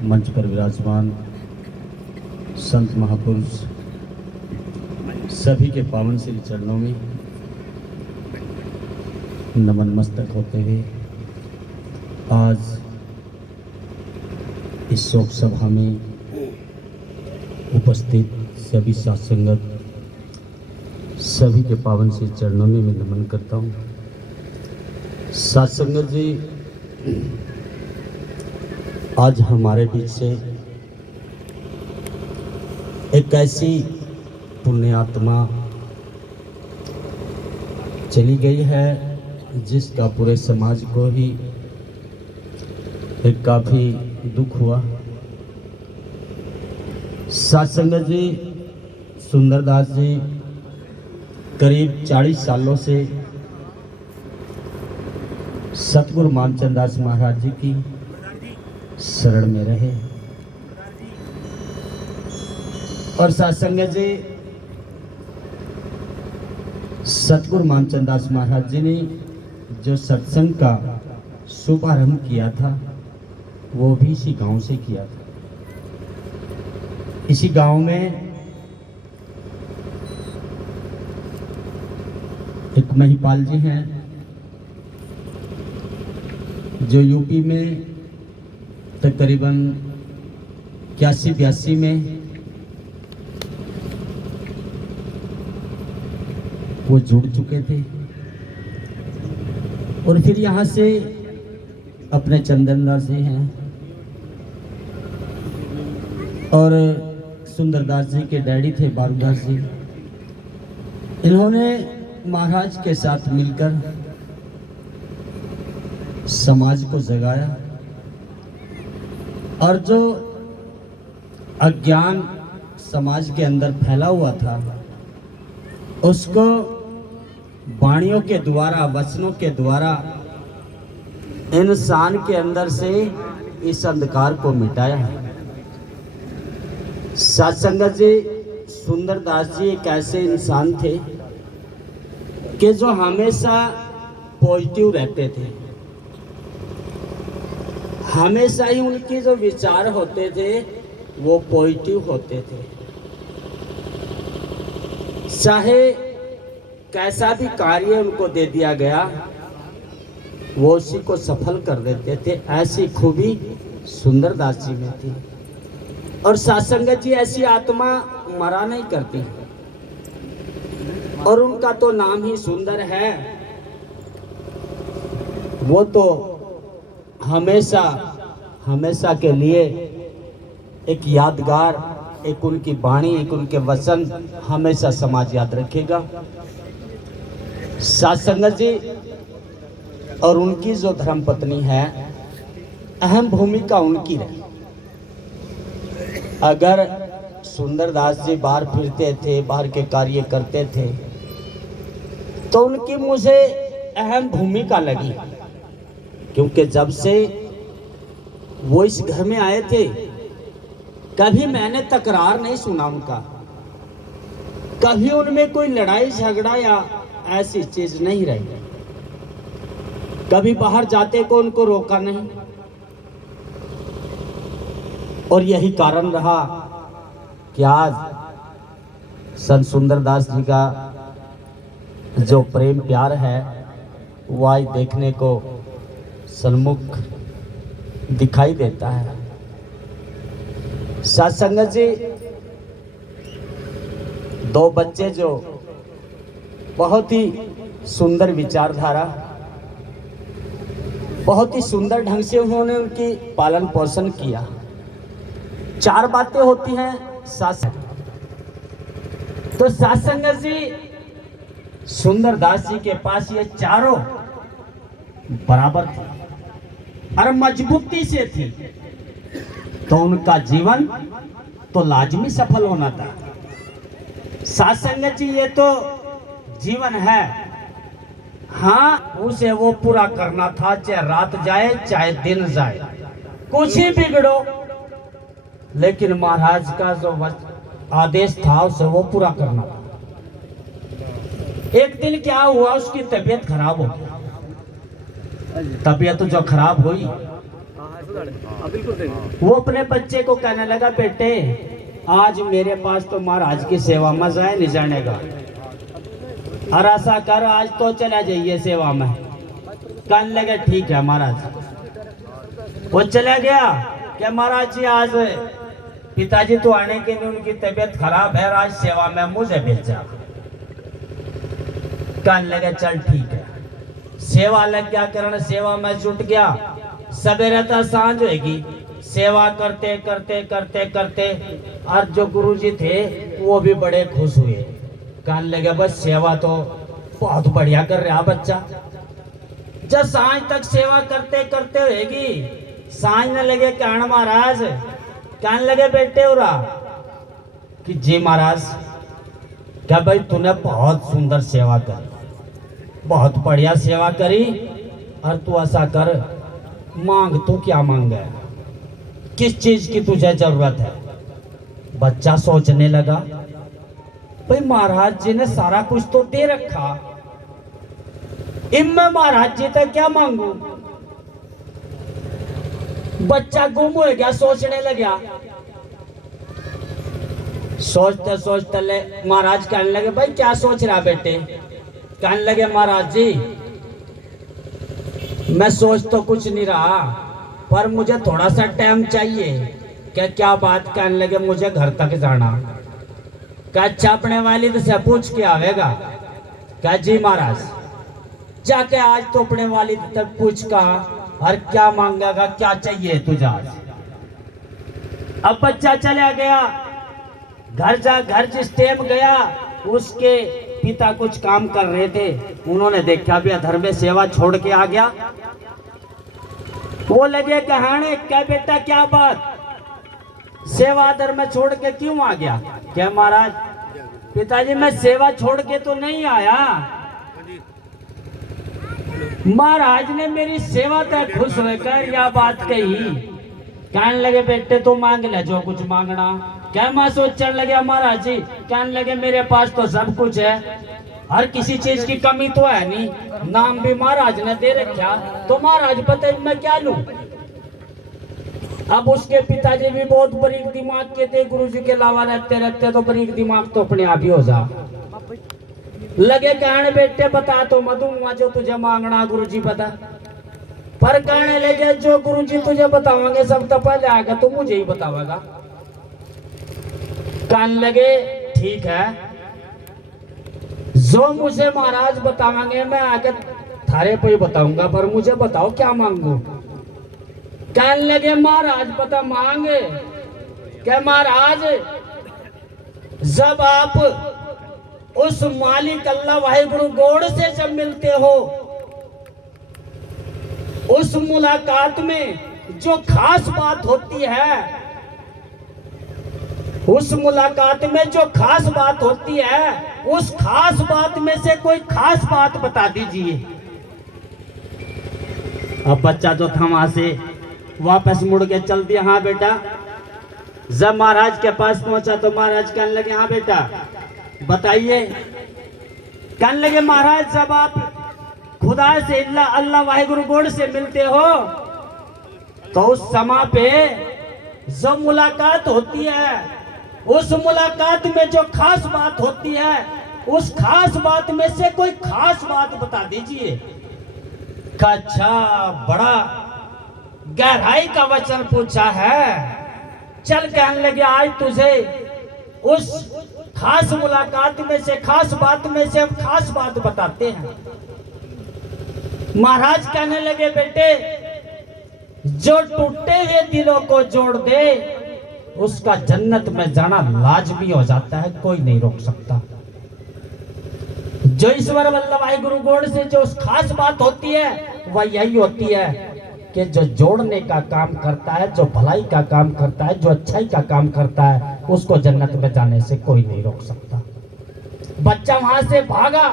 मंच पर विराजमान संत महापुरुष सभी के पावन श्री चरणों में नमन मस्तक होते हुए आज इस शोक सभा में उपस्थित सभी साथ संगत सभी के पावन श्री चरणों में मैं नमन करता हूँ। साथ संगत जी, आज हमारे बीच से एक ऐसी पुण्य आत्मा चली गई है जिसका पूरे समाज को ही एक काफ़ी दुख हुआ। साथ संगत जी, सुंदरदास जी करीब 40 सालों से सतगुरु मानचंद दास महाराज जी की शरण में रहे और साथ संगत जी, सतगुरु मानचंद दास महाराज जी ने जो सत्संग का शुभारंभ किया था वो भी इसी गांव से किया था। इसी गांव में एक महिपाल जी हैं जो यूपी में तकरीबन 81-82 में वो जुड़ चुके थे और फिर यहाँ से अपने चंदनदास जी हैं और सुंदरदास जी के डैडी थे बारूदास जी। इन्होंने महाराज के साथ मिलकर समाज को जगाया और जो अज्ञान समाज के अंदर फैला हुआ था उसको वाणियों के द्वारा, वचनों के द्वारा इंसान के अंदर से इस अंधकार को मिटाया है। साथ संगत जी, सुंदरदास जी एक ऐसे इंसान थे कि जो हमेशा पॉजिटिव रहते थे। हमेशा ही उनके जो विचार होते थे वो पॉजिटिव होते थे। चाहे कैसा भी कार्य उनको दे दिया गया वो उसी को सफल कर देते थे। ऐसी खूबी सुंदरदास जी में थी और साथ संगत जी, ऐसी आत्मा मरा नहीं करती और उनका तो नाम ही सुंदर है। वो तो हमेशा हमेशा के लिए एक यादगार, एक उनकी वाणी, एक उनके वचन हमेशा समाज याद रखेगा। साथ संगत जी, और उनकी जो धर्मपत्नी है, अहम भूमिका उनकी रही। अगर सुंदरदास जी बाहर फिरते थे, बाहर के कार्य करते थे तो उनकी मुझे अहम भूमिका लगी, क्योंकि जब से वो इस घर में आए थे कभी मैंने तकरार नहीं सुना उनका। कभी उनमें कोई लड़ाई झगड़ा या ऐसी चीज नहीं रही। कभी बाहर जाते को उनको रोका नहीं और यही कारण रहा कि आज संत सुंदरदास जी का जो प्रेम प्यार है वो आज देखने को सन्मुख दिखाई देता है। साथ संगत जी, 2 बच्चे जो बहुत ही सुंदर विचारधारा, बहुत ही सुंदर ढंग से उन्होंने उनकी पालन पोषण किया। 4 बातें होती हैं साथ। तो साथ संगत जी, सुंदरदास जी के पास ये चारों बराबर थी और मजबूती से थी, तो उनका जीवन तो लाजमी सफल होना था। साथ संगत जी, ये तो जीवन है, हाँ उसे वो पूरा करना था, चाहे रात जाए चाहे दिन जाए, कुछ ही बिगड़ो, लेकिन महाराज का जो आदेश था उसे वो पूरा करना था। एक दिन क्या हुआ, उसकी तबीयत खराब हो गई। तबीयत जो खराब हुई वो अपने बच्चे को कहने लगा, बेटे आज मेरे पास तो महाराज की सेवा में जाए नहीं जाने का, और ऐसा कर आज तो चला जाइए सेवा में। कहने लगे ठीक है महाराज। वो चला गया कि महाराज जी आज पिताजी तो आने के लिए उनकी तबीयत खराब है, आज सेवा में मुझे भेजा। कहने लगे चल ठीक है। सेवा लग गया करने, सेवा में जुट गया। सवेरे तक सांझ होगी, सेवा करते करते करते करते, और जो गुरुजी थे वो भी बड़े खुश हुए। कहने लगे बस सेवा तो बहुत बढ़िया कर रहा बच्चा। जब सांझ तक सेवा करते करते होगी, सांझ न लगे कहने महाराज, कहने लगे बेटे उरा कि जी महाराज। क्या भाई तूने बहुत सुंदर सेवा करी, बहुत बढ़िया सेवा करी, और तू ऐसा कर मांग, तू क्या मांगे, किस चीज की तुझे जरूरत है। बच्चा सोचने लगा भाई महाराज जी ने सारा कुछ तो दे रखा, इनमें महाराज जी तक क्या मांगू। बच्चा गुम हो गया, सोचने लगा। सोचते सोचते ले महाराज कहने लगे भाई क्या सोच रहा बेटे। कहने लगे महाराज जी मैं सोच तो कुछ नहीं रहा, पर मुझे थोड़ा सा टाइम चाहिए। क्या बात। कहने लगे मुझे घर तक जाना। क्या अच्छा अपने वालिद से पूछ के आवेगा। क्या जी महाराज। जाके आज तो अपने वालिद तक पूछ का, और क्या मांगेगा, क्या चाहिए तुझे आज। अब बच्चा चला गया घर जिस टाइम गया, उसके पिता कुछ काम कर रहे थे। उन्होंने देखा भी अधर में सेवा छोड़ के आ गया। वो लगे कहानी, क्या बेटा क्या बात, सेवा अधर में छोड़ के क्यों आ गया। क्या महाराज पिताजी मैं सेवा छोड़ के तो नहीं आया, महाराज ने मेरी सेवा तक खुश होकर यह बात कही। कहने लगे बेटे तो मांग ले जो कुछ मांगना। क्या मैं सोचने लगे महाराज जी। कहने लगे मेरे पास तो सब कुछ है, हर किसी चीज की कमी तो है नहीं, नाम भी महाराज ने दे रखा, तो महाराज पता मैं क्या लूं। अब उसके पिताजी भी बहुत बरीक दिमाग के थे, गुरुजी के अलावा रहते रहते तो बरीक दिमाग तो अपने आप ही हो जा। लगे कहने बेटे बता तो मैं दूंगा जो तुझे मांगना गुरुजी पता, पर कहने लगे जो गुरुजी तुझे बताओगे सब तो पहले आएगा तो मुझे ही बतावेगा। कहने लगे ठीक है, जो मुझे महाराज बताएंगे मैं आगे थारे पे ही बताऊंगा, पर मुझे बताओ क्या मांगू। कहने लगे महाराज पता मांगे। क्या महाराज जब आप उस मालिक अल्लाह वाहिगुरु गॉड से जब मिलते हो, उस मुलाकात में जो खास बात होती है, उस मुलाकात में जो खास बात होती है, उस खास बात में से कोई खास बात बता दीजिए। अब बच्चा जो था वहां से वापस मुड़ के चल दिया। हाँ बेटा। जब महाराज के पास पहुंचा तो महाराज कहने लगे हाँ बेटा बताइए। कहने लगे महाराज जब आप खुदा से अल्लाह वाहिगुरु गॉड से मिलते हो, तो उस समय पे जो मुलाकात होती है, उस मुलाकात में जो खास बात होती है, उस खास बात में से कोई खास बात बता दीजिए। अच्छा बड़ा गहराई का वचन पूछा है। चल कहने लगे आज तुझे उस खास मुलाकात में से खास बात में से खास बात बताते हैं। महाराज कहने लगे बेटे जो टूटे हुए दिलों को जोड़ दे उसका जन्नत में जाना लाजमी हो जाता है, कोई नहीं रोक सकता। जो ईश्वर वल्लभ भाई गुरु गॉड से जो खास बात होती है वह यही होती है कि जो जोड़ने का काम करता है, जो भलाई का काम करता है, जो अच्छाई का काम करता है, उसको जन्नत में जाने से कोई नहीं रोक सकता। बच्चा वहां से भागा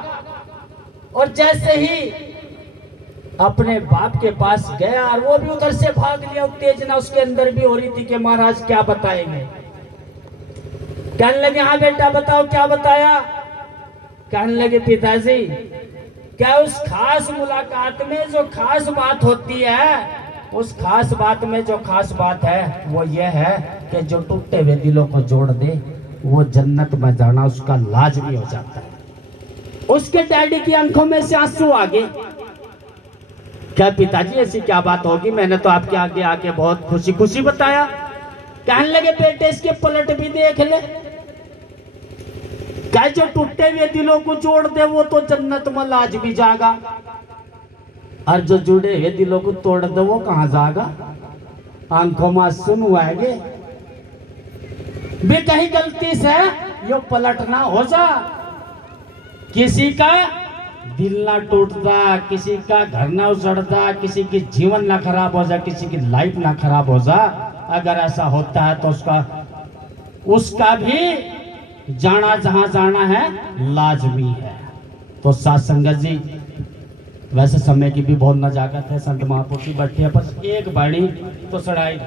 और जैसे ही अपने बाप के पास गया और वो भी उधर से भाग लिया। उत्तेजना उसके अंदर भी हो रही थी कि महाराज क्या बताएंगे। कहने लगे हाँ बेटा बताओ क्या बताया। कहने लगे पिताजी क्या उस खास मुलाकात में जो खास बात होती है उस खास बात में जो खास बात है वो ये है कि जो टूटे हुए दिलों को जोड़ दे वो जन्नत में जाना उसका लाजमी हो जाता है। उसके डैडी की आंखों में से आंसू आ गए। क्या पिताजी ऐसी क्या बात होगी, मैंने तो आपके आगे आके बहुत खुशी खुशी बताया। कहने लगे बेटे इसके पलट भी देख ले, क्या जो टूटे हुए दिलों को जोड़ दे वो तो जन्नत में लाजमी जाएगा, और जो जुड़े हुए दिलों को तोड़ दे वो कहां जाएगा। आंखों में सुन हुआगे भी कहीं गलती से यो पलटना हो जा, किसी का दिल ना टूटता, किसी का घर ना उजड़ता, किसी की जीवन ना खराब हो जा, किसी की लाइफ ना खराब हो जा। अगर ऐसा होता है तो उसका भी जाना जहां जाना है लाजमी है। तो साथ संगत जी, वैसे समय की भी बहुत नजाकत है, संत महापुरुष बैठे हैं, पर एक बाणी तो सड़ाई